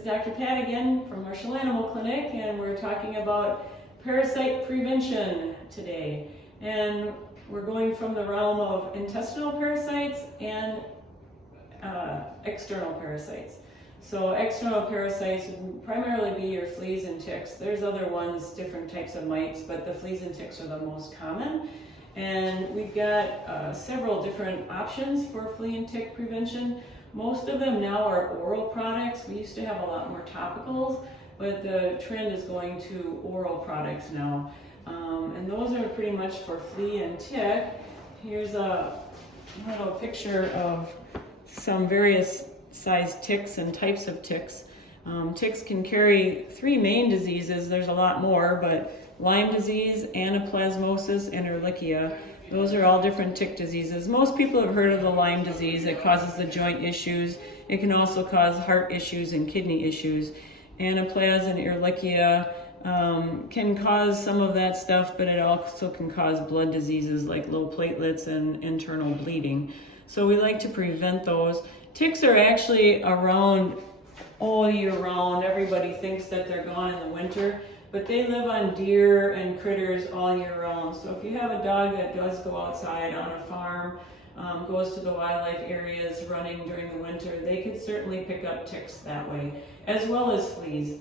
is Dr. Pat again from Marshall Animal Clinic, and we're talking about parasite prevention today. And we're going from the realm of intestinal parasites and external parasites. So external parasites would primarily be your fleas and ticks. There's other ones, different types of mites, but the fleas and ticks are the most common. And we've got several different options for flea and tick prevention. Most of them now are oral products. We used to have a lot more topicals, but the trend is going to oral products now. And those are pretty much for flea and tick. Here's a little picture of some various size ticks and types of ticks. Ticks can carry 3 main diseases. There's a lot more, but Lyme disease, anaplasmosis, and Ehrlichia. Those are all different tick diseases. Most people have heard of the Lyme disease. It causes the joint issues. It can also cause heart issues and kidney issues. Anaplas and Ehrlichia can cause some of that stuff, but it also can cause blood diseases like low platelets and internal bleeding. So we like to prevent those. Ticks are actually around all year round. Everybody thinks that they're gone in the winter, but they live on deer and critters all year round. So if you have a dog that does go outside on a farm, goes to the wildlife areas running during the winter, they could certainly pick up ticks that way, as well as fleas.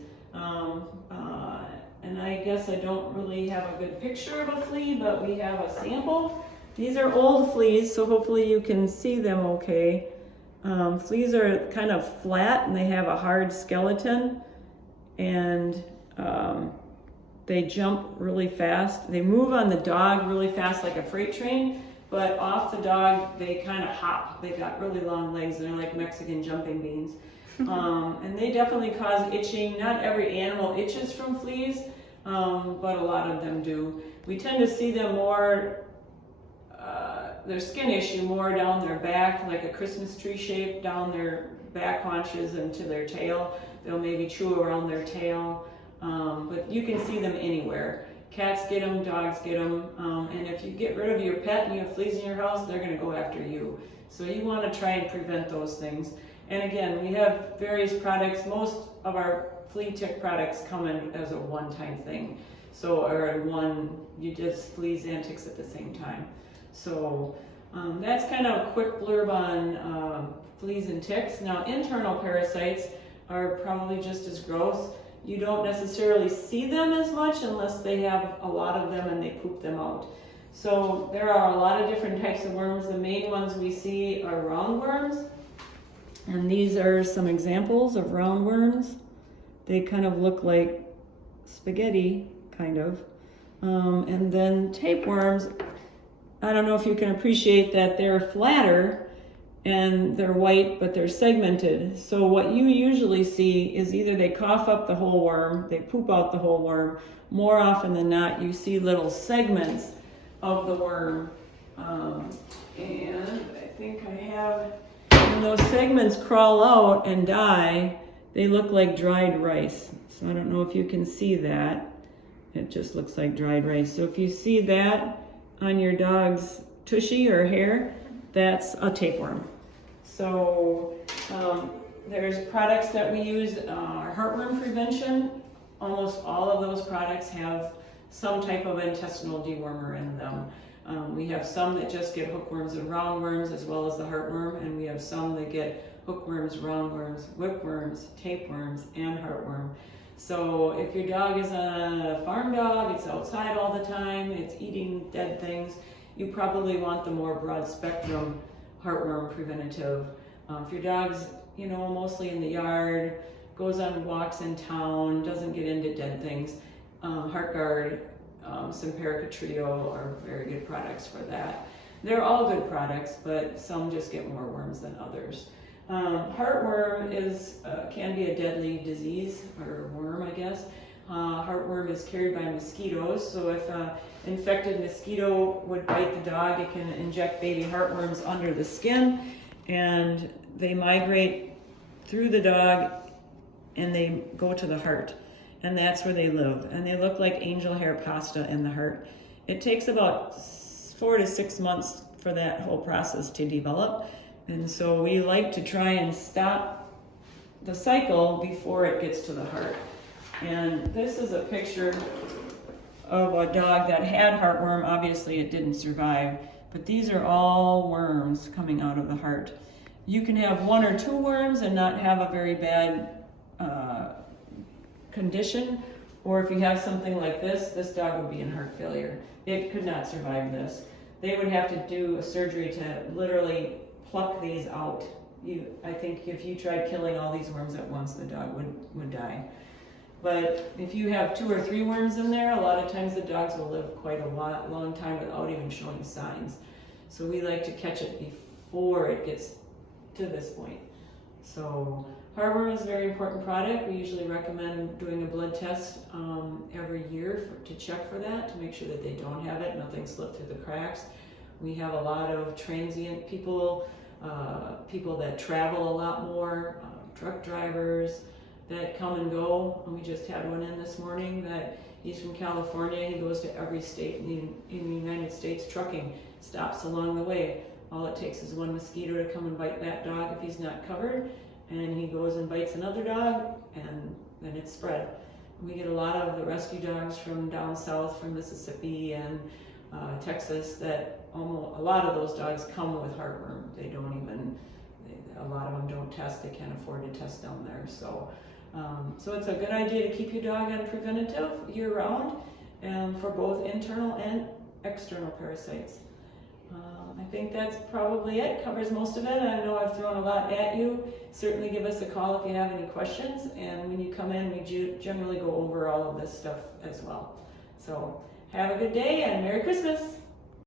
And I guess I don't really have a good picture of a flea, but we have a sample. These are old fleas, so hopefully you can see them okay. Fleas are kind of flat and they have a hard skeleton, and they jump really fast. They move on the dog really fast like a freight train, but off the dog they kind of hop. They got really long legs and they're like Mexican jumping beans. And they definitely cause itching. Not every animal itches from fleas, but a lot of them do. We tend to see them more, their skin issue more down their back, like a Christmas tree shape down their back haunches and to their tail. They'll maybe chew around their tail, but you can see them anywhere. Cats get them, dogs get them, and if you get rid of your pet and you have fleas in your house, they're going to go after you. So you want to try and prevent those things. And again, we have various products. Most of our flea tick products come in as a one-time thing. So, or you just fleas and ticks at the same time. So that's kind of a quick blurb on fleas and ticks. Now, internal parasites are probably just as gross. You don't necessarily see them as much unless they have a lot of them and they poop them out. So there are a lot of different types of worms. The main ones we see are roundworms. And these are some examples of roundworms. They kind of look like spaghetti, kind of. And then tapeworms, I don't know if you can appreciate that they're flatter and they're white, but they're segmented. So what you usually see is either they cough up the whole worm, they poop out the whole worm. More often than not, you see little segments of the worm. And I think I have, when those segments crawl out and die, they look like dried rice. So I don't know if you can see that. It just looks like dried rice. So if you see that on your dog's tushy or hair, that's a tapeworm. So there's products that we use, heartworm prevention. Almost all of those products have some type of intestinal dewormer in them. We have some that just get hookworms and roundworms as well as the heartworm, and we have some that get hookworms, roundworms, whipworms, tapeworms, and heartworm. So if your dog is a farm dog, it's outside all the time, it's eating dead things, you probably want the more broad spectrum heartworm preventative. If your dog's, mostly in the yard, goes on walks in town, doesn't get into dead things, HeartGuard, Simparica Trio are very good products for that. They're all good products, but some just get more worms than others. Heartworm can be a deadly disease, or worm, I guess. Heartworm is carried by mosquitoes, so if an infected mosquito would bite the dog, it can inject baby heartworms under the skin, and they migrate through the dog and they go to the heart, and that's where they live. And they look like angel hair pasta in the heart. It takes about 4 to 6 months for that whole process to develop. And so we like to try and stop the cycle before it gets to the heart. And this is a picture of a dog that had heartworm. Obviously it didn't survive, but these are all worms coming out of the heart. You can have 1 or 2 worms and not have a very bad condition, or if you have something like this dog would be in heart failure. It could not survive this. They would have to do a surgery to literally pluck these out. I think if you tried killing all these worms at once, the dog would die. But if you have 2 or 3 worms in there, a lot of times the dogs will live quite a long time without even showing signs. So we like to catch it before it gets to this point. So heartworm is a very important product. We usually recommend doing a blood test every year to check for that, to make sure that they don't have it, nothing slipped through the cracks. We have a lot of transient people, people that travel a lot more, truck drivers that come and go. And we just had one in this morning that he's from California. He goes to every state in the United States trucking, stops along the way. All it takes is 1 mosquito to come and bite that dog if he's not covered, and he goes and bites another dog, and then it's spread. We get a lot of the rescue dogs from down south, from Mississippi and Texas, that a lot of those dogs come with heartworm. A lot of them don't test. They can't afford to test down there. So it's a good idea to keep your dog on preventative year-round for both internal and external parasites. I think that's probably it. Covers most of it. I know I've thrown a lot at you. Certainly give us a call if you have any questions. And when you come in, we generally go over all of this stuff as well. So have a good day and Merry Christmas.